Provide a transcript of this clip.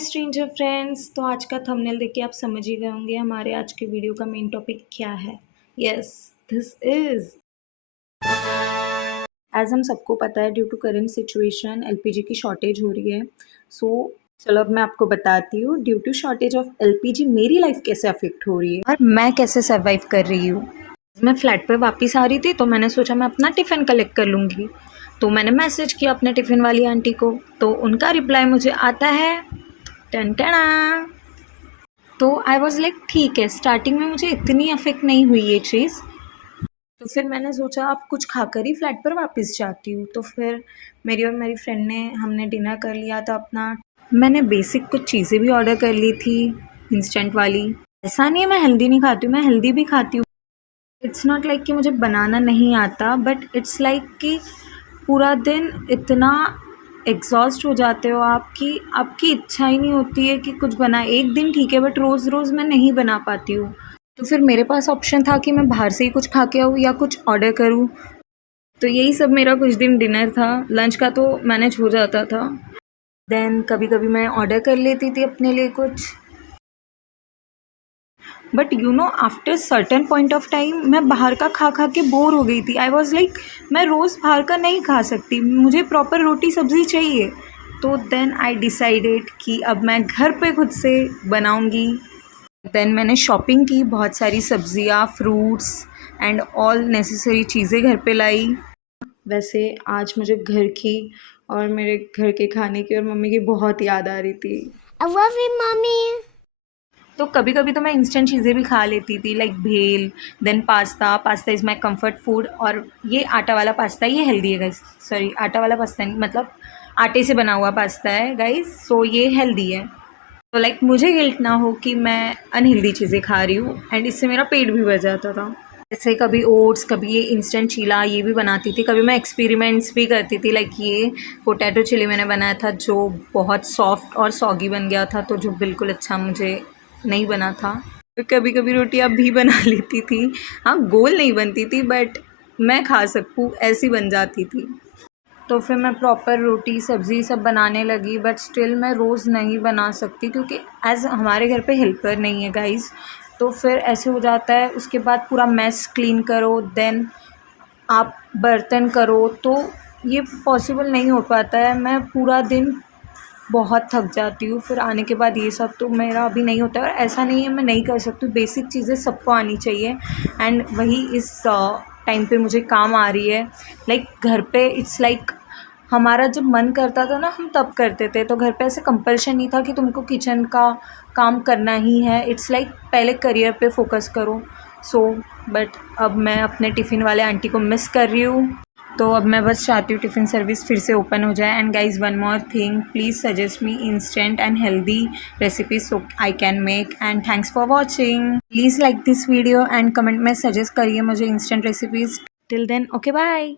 Stranger friends. तो आज का थंबनेल देख के आप समझ ही गए होंगे हमारे आज के वीडियो का मेन टॉपिक क्या है। यस, दिस इज, एज हम सबको पता है, due to current situation LPG की शॉर्टेज हो रही है। सो चलो अब मैं आपको बताती हूँ due to shortage of LPG मेरी लाइफ कैसे अफेक्ट हो रही है और मैं कैसे सर्वाइव कर रही हूँ। मैं फ्लैट पर वापस आ रही थी तो मैंने सोचा मैं अपना टिफ़िन कलेक्ट कर लूँगी। तो मैंने मैसेज किया अपने टिफ़िन वाली आंटी को, तो उनका रिप्लाई मुझे आता है टन टना। तो आई वॉज़ लाइक ठीक है, स्टार्टिंग में मुझे इतनी अफेक्ट नहीं हुई ये चीज़। तो फिर मैंने सोचा अब कुछ खाकर ही फ्लैट पर वापस जाती हूँ। तो फिर मेरी और मेरी फ्रेंड ने हमने डिनर कर लिया था अपना। मैंने बेसिक कुछ चीज़ें भी ऑर्डर कर ली थी इंस्टेंट वाली। ऐसा नहीं है मैं हेल्दी नहीं खाती हूँ, मैं हेल्दी भी खाती हूँ। इट्स नॉट लाइक कि मुझे बनाना नहीं आता, बट इट्स लाइक कि पूरा दिन इतना एग्जॉस्ट हो जाते हो आप कि आपकी इच्छा ही नहीं होती है कि कुछ बना। एक दिन ठीक है बट रोज़ रोज़ मैं नहीं बना पाती हूँ। तो फिर मेरे पास ऑप्शन था कि मैं बाहर से ही कुछ खा के आऊँ या कुछ ऑर्डर करूँ। तो यही सब मेरा कुछ दिन डिनर था। लंच का तो मैनेज हो जाता था। देन कभी कभी मैं ऑर्डर कर लेती थी अपने लिए कुछ। But you know after certain point of time मैं बाहर का खा खा के बोर हो गई थी। आई वॉज़ लाइक मैं रोज़ बाहर का नहीं खा सकती, मुझे प्रॉपर रोटी सब्ज़ी चाहिए। तो देन आई डिसाइडेड कि अब मैं घर पे खुद से बनाऊंगी। देन मैंने शॉपिंग की, बहुत सारी सब्ज़ियाँ, फ्रूट्स एंड ऑल नेसेसरी चीज़ें घर पे लाई। वैसे आज मुझे घर की और मेरे घर के खाने की और मम्मी की बहुत याद आ रही थी। I love you, mommy. तो कभी कभी तो मैं इंस्टेंट चीज़ें भी खा लेती थी, like bhel, then pasta is my comfort food. और ये आटा वाला पास्ता, ये हेल्दी है गाइस। सॉरी, आटा वाला पास्ता नहीं, मतलब आटे से बना हुआ पास्ता है गाइस। सो ये हेल्दी है। तो लाइक मुझे गिल्ट ना हो कि मैं अनहेल्दी चीज़ें खा रही हूँ, एंड इससे मेरा पेट भी भर जाता था। जैसे कभी ओट्स, कभी ये इंस्टेंट चीला ये भी बनाती थी। कभी मैं एक्सपेरिमेंट्स भी करती थी, लाइक ये पोटैटो चिली मैंने बनाया था जो बहुत सॉफ्ट और सॉगी बन गया था, तो जो बिल्कुल अच्छा मुझे नहीं बना था। तो कभी कभी रोटियाँ भी बना लेती थी। हाँ, गोल नहीं बनती थी बट मैं खा सकूँ ऐसी बन जाती थी। तो फिर मैं प्रॉपर रोटी सब्ज़ी सब बनाने लगी, बट स्टिल मैं रोज़ नहीं बना सकती क्योंकि एज़ हमारे घर पे हेल्पर नहीं है गाइस। तो फिर ऐसे हो जाता है, उसके बाद पूरा मेस क्लीन करो, देन आप बर्तन करो, तो ये पॉसिबल नहीं हो पाता है। मैं पूरा दिन बहुत थक जाती हूँ, फिर आने के बाद ये सब तो मेरा अभी नहीं होता है। और ऐसा नहीं है मैं नहीं कर सकती, बेसिक चीज़ें सबको आनी चाहिए। एंड वही इस टाइम पे मुझे काम आ रही है। लाइक घर पे इट्स लाइक हमारा जब मन करता था ना हम तब करते थे। तो घर पे ऐसे कंपल्शन नहीं था कि तुमको किचन का काम करना ही है। इट्स लाइक पहले करियर पे फोकस करो। सो बट अब मैं अपने टिफ़िन वाले आंटी को मिस कर रही हूँ। तो अब मैं बस चाहती हूँ टिफ़िन सर्विस फिर से ओपन हो जाए। And guys one more thing, please suggest me instant and healthy recipes so I can make. And thanks for watching. Please like this video and comment में सजेस्ट करिए मुझे instant recipes. Till then okay bye.